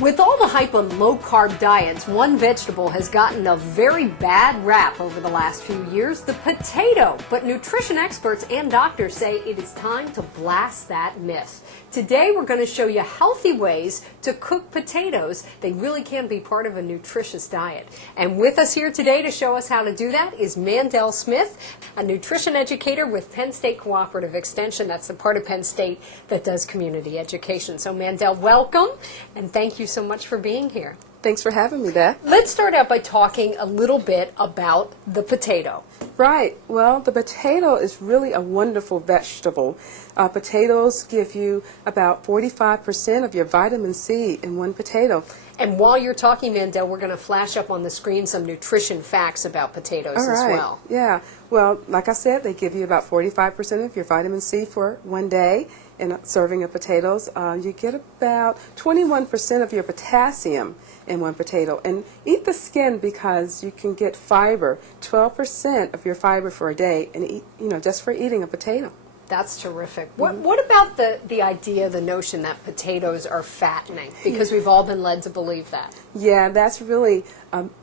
With all the hype on low-carb diets, one vegetable has gotten a very bad rap over the last few years, the potato. But nutrition experts and doctors say it is time to blast that myth. Today we're going to show you healthy ways to cook potatoes. They really can be part of a nutritious diet. And with us here today to show us how to do that is Mandel Smith, a nutrition educator with Penn State Cooperative Extension. That's the part of Penn State that does community education. So Mandel, welcome, and thank you so much for being here. Thanks for having me, Beth. Let's start out by talking a little bit about the potato. Right. Well, the potato is really a wonderful vegetable. Potatoes give you about 45% of your vitamin C in one potato. And while you're talking, Mandel, we're going to flash up on the screen some nutrition facts about potatoes as well. Yeah. Well, like I said, they give you about 45% of your vitamin C for one day in a serving of potatoes. You get about 21% of your potassium in one potato. And eat the skin because you can get fiber, 12% of your fiber for a day, and eat, just for eating a potato. That's terrific. What about the idea, the notion that potatoes are fattening? Because we've all been led to believe that. Yeah, that's really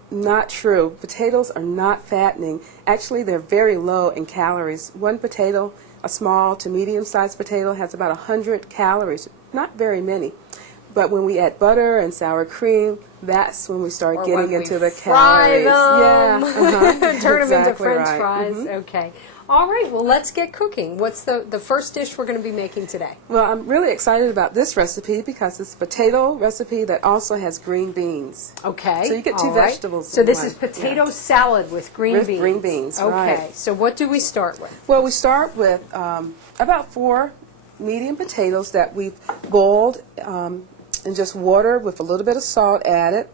not true. Potatoes are not fattening. Actually, they're very low in calories. One potato, a small to medium-sized potato, has about 100 calories. Not very many. But when we add butter and sour cream, that's when we start getting into the calories. Yeah, turn them into French right. fries. Okay. All right, well, let's get cooking. What's the first dish we're going to be making today? Well, I'm really excited about this recipe because it's a potato recipe that also has green beans. Okay. So you get two vegetables. So this in is one. potato salad with green beans. With green beans, okay. right. So what do we start with? Well, we start with about 4 medium potatoes that we've boiled in just water with a little bit of salt added.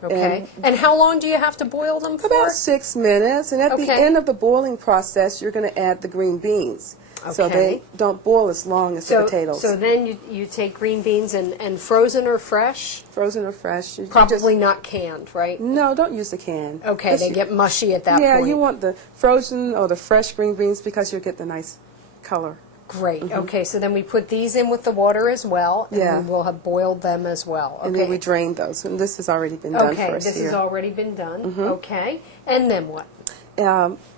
Okay. And how long do you have to boil them for? About 6 minutes. And at the end of the boiling process, you're going to add the green beans. Okay. So they don't boil as long as the potatoes. So then you take green beans and frozen or fresh? Frozen or fresh. Probably not canned, right? No, don't use the can. Okay, they get mushy at that point. Yeah, you want the frozen or the fresh green beans because you'll get the nice color. Great. Okay, so then we put these in with the water as well, and we'll have boiled them as well. Okay. And then we drain those, and this has already been done for us Okay, this has already been done. Okay, and then what?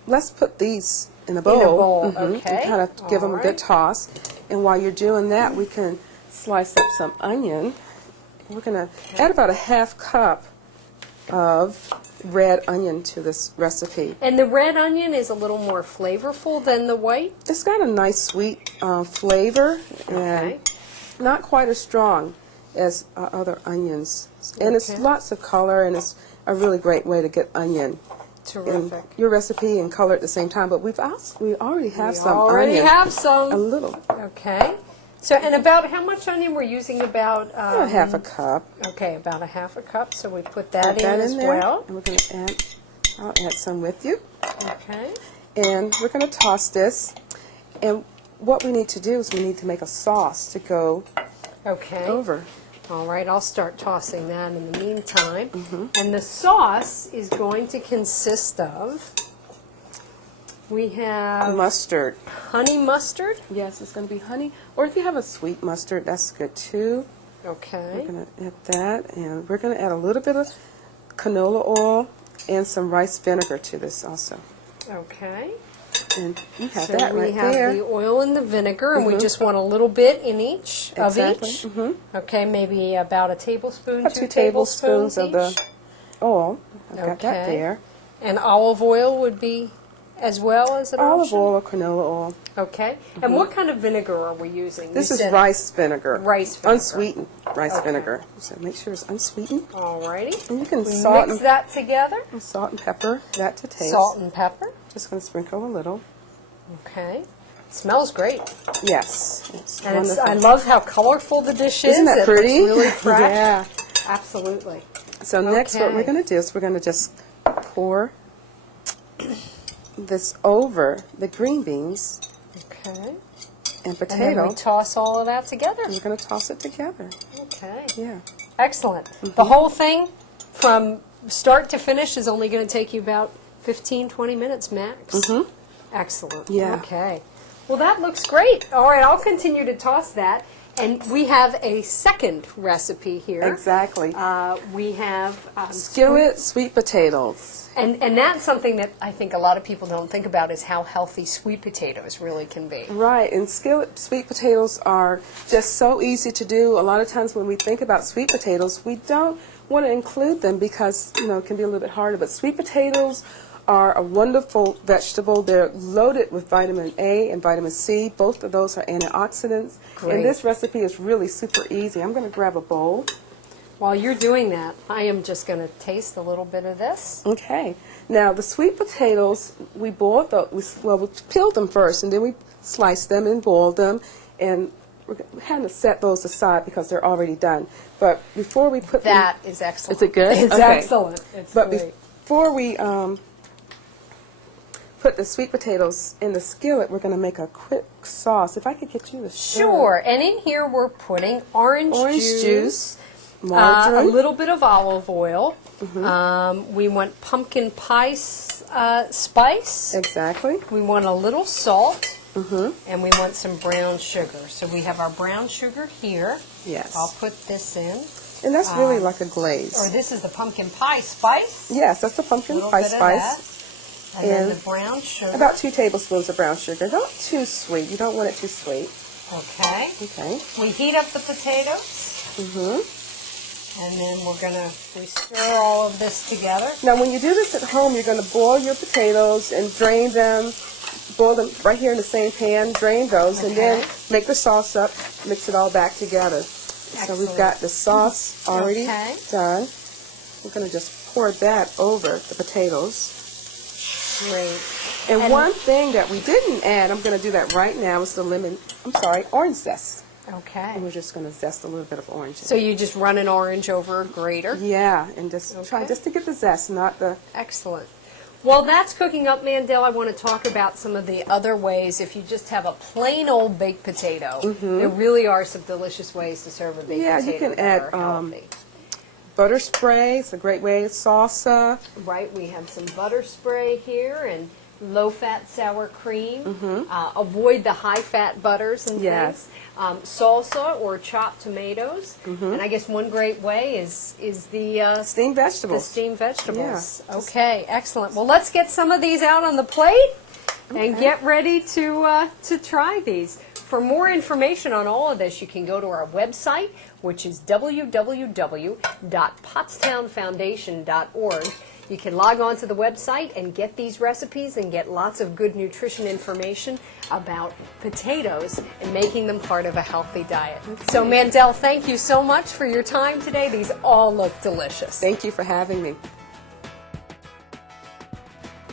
Let's put these in a bowl. In a bowl, okay. And kind of give them a good toss. And while you're doing that, we can slice up some onion. We're going to add about a half cup of red onion to this recipe. And the red onion is a little more flavorful than the white? It's got a nice sweet flavor and not quite as strong as other onions. And it's lots of color, and it's a really great way to get onion. Terrific. In your recipe and color at the same time, but we already have some onion. Already have some. A little. Okay. So, and about how much onion we're using? About half a cup. Okay, about a half a cup. So we put that in as well. And we're going to add. I'll add some with you. Okay. And we're going to toss this. And what we need to do is we need to make a sauce to go over. All right, I'll start tossing that in the meantime. And the sauce is going to consist of. We have mustard. Honey mustard? Yes, it's going to be honey. Or if you have a sweet mustard, that's good too. Okay. We're going to add that. And we're going to add a little bit of canola oil and some rice vinegar to this also. Okay. And you have that right there. So we have the oil and the vinegar, and we just want a little bit in each of each. Okay, maybe about a tablespoon, about 2 tablespoons each. Of the oil. I've got that there. And olive oil would be as well as an olive oil or canola oil. Okay. And what kind of vinegar are we using? This is rice vinegar. Rice vinegar. Unsweetened rice vinegar. So make sure it's unsweetened. Alrighty. And you can mix that together. And salt and pepper that to taste. Salt and pepper. Just going to sprinkle a little. Okay. It smells great. Yes. It's and I love how colorful the dish is. Isn't that pretty? It looks really fresh. Yeah. Absolutely. So next what we're going to do is we're going to just pour this over the green beans and potato. And then we toss all of that together. And we're going to toss it together. Okay. Yeah. Excellent. The whole thing from start to finish is only going to take you about 15, 20 minutes max. Excellent. Yeah. Okay. Well, that looks great. All right, I'll continue to toss that. And we have a second recipe here. Exactly. We have Skillet sweet potatoes. and that's something that I think a lot of people don't think about is how healthy sweet potatoes really can be. Right, and skillet sweet potatoes are just so easy to do. A lot of times when we think about sweet potatoes, we don't want to include them because, you know, it can be a little bit harder. But sweet potatoes are a wonderful vegetable. They're loaded with vitamin A and vitamin C. Both of those are antioxidants. Great. And this recipe is really super easy. I'm going to grab a bowl. While you're doing that, I am just going to taste a little bit of this. Okay. Now, the sweet potatoes, we boiled them, we peeled them first, and then we sliced them and boiled them, and we're going to set those aside because they're already done. But before we put them... That is excellent. Is it good? It's Okay. excellent. It's But great. before we put the sweet potatoes in the skillet, we're going to make a quick sauce. If I could get you the Sure. And in here we're putting orange juice, margarine, a little bit of olive oil. We want pumpkin pie spice. Exactly. We want a little salt. And we want some brown sugar. So we have our brown sugar here. Yes. I'll put this in. And that's really like a glaze. Or this is the pumpkin pie spice. Yes, that's the pumpkin Little pie bit of spice. that. And then the brown sugar. About 2 tablespoons of brown sugar. Not too sweet. You don't want it too sweet. Okay. Okay. We heat up the potatoes. And then we're going to stir all of this together. Now, when you do this at home, you're going to boil your potatoes and drain them. Boil them right here in the same pan. Drain those, and then make the sauce up. Mix it all back together. So we've got the sauce already done. We're going to just pour that over the potatoes. Great. And one thing that we didn't add, I'm going to do that right now, is the orange zest. Okay. And we're just going to zest a little bit of orange. So you just run an orange over a grater? Yeah, and just try just to get the zest, not the... Excellent. While that's cooking up, Mandel, I want to talk about some of the other ways. If you just have a plain old baked potato, there really are some delicious ways to serve a baked potato. Yeah, you can that add are healthy. butter spray. It's a great way. Salsa. Right, we have some butter spray here and low-fat sour cream. Avoid the high-fat butters and things. Salsa or chopped tomatoes. And I guess one great way is the Steamed vegetables. The steamed vegetables. Yeah. Okay, excellent. Well, let's get some of these out on the plate and get ready to try these. For more information on all of this, you can go to our website, which is www.pottstownfoundation.org. You can log on to the website and get these recipes and get lots of good nutrition information about potatoes and making them part of a healthy diet. So, Mandel, thank you so much for your time today. These all look delicious. Thank you for having me.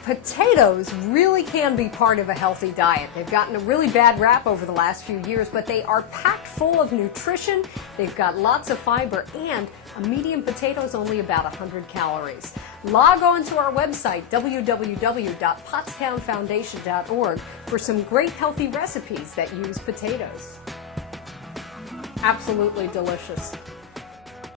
Potatoes really can be part of a healthy diet. They've gotten a really bad rap over the last few years, but they are packed full of nutrition. They've got lots of fiber, and a medium potato is only about 100 calories. Log on to our website, www.pottstownfoundation.org, for some great healthy recipes that use potatoes. Absolutely delicious.